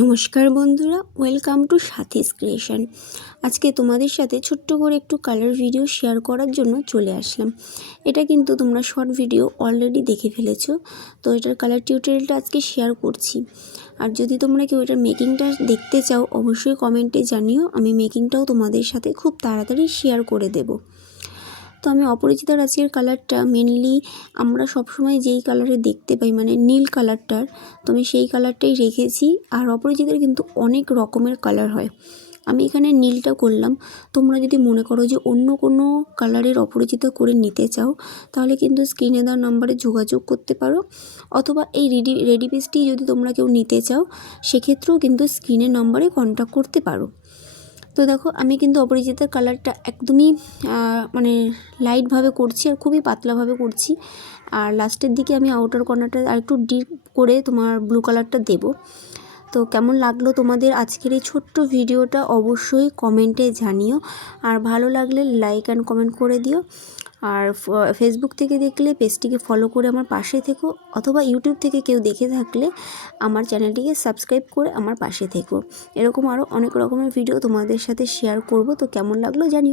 নমস্কার বন্ধুরা, welcome to সাথীস creation. আজকে তোমাদের সাথে ছোট্ট করে একটু কালার ভিডিও শেয়ার করার জন্য চলে আসলাম। এটা কিন্তু তোমরা শর্ট ভিডিও অলরেডি দেখে ফেলেছো, তো এটার কালার টিউটোরিয়ালটা আজকে শেয়ার করছি। আর যদি তোমরা কেউ এটার মেকিংটা দেখতে চাও, অবশ্যই কমেন্টে জানিও, আমি মেকিংটাও তোমাদের সাথে খুব তাড়াতাড়ি শেয়ার করে দেবো। তো আমি অপরিচিতার আজকের কালারটা মেনলি আমরা সবসময় যেই কালারে দেখতে পাই মানে নীল কালারটার তো আমি সেই কালারটাই রেখেছি। আর অপরিচিতার কিন্তু অনেক রকমের কালার হয়। আমি এখানে নীলটা করলাম। তোমরা যদি মনে করো যে অন্য কোনো কালারের অপরিচিত করে নিতে চাও, তাহলে কিন্তু স্ক্রিনে দেওয়া নাম্বারে যোগাযোগ করতে পারো। অথবা এই রেডি রেডি পিসটি যদি তোমরা কেউ নিতে চাও, সেক্ষেত্রেও কিন্তু স্ক্রিনের নাম্বারে কন্ট্যাক্ট করতে পারো। তো দেখো, আমি কিন্তু অপরিচিতার কালারটা একদমই মানে লাইটভাবে করছি আর খুবই পাতলাভাবে করছি। আর লাস্টের দিকে আমি আউটার কর্নারটা আর একটু ডিপ করে তোমার ব্লু কালারটা দেব। তো কেমন লাগল তোমাদের আজকের এই ছোট্ট ভিডিওটা অবশ্যই কমেন্টে জানিও। আর ভালো লাগলে লাইক অ্যান্ড কমেন্ট করে দিও। আর ফেসবুক থেকে দেখলে পেজটিকে ফলো করে আমার পাশে থেকো অথবা ইউটিউব থেকে কেউ দেখে থাকলে আমার চ্যানেলটিকে সাবস্ক্রাইব করে আমার পাশে থেকো। এরকম আরও অনেক রকমের ভিডিও তোমাদের সাথে শেয়ার করব। তো কেমন লাগল জানি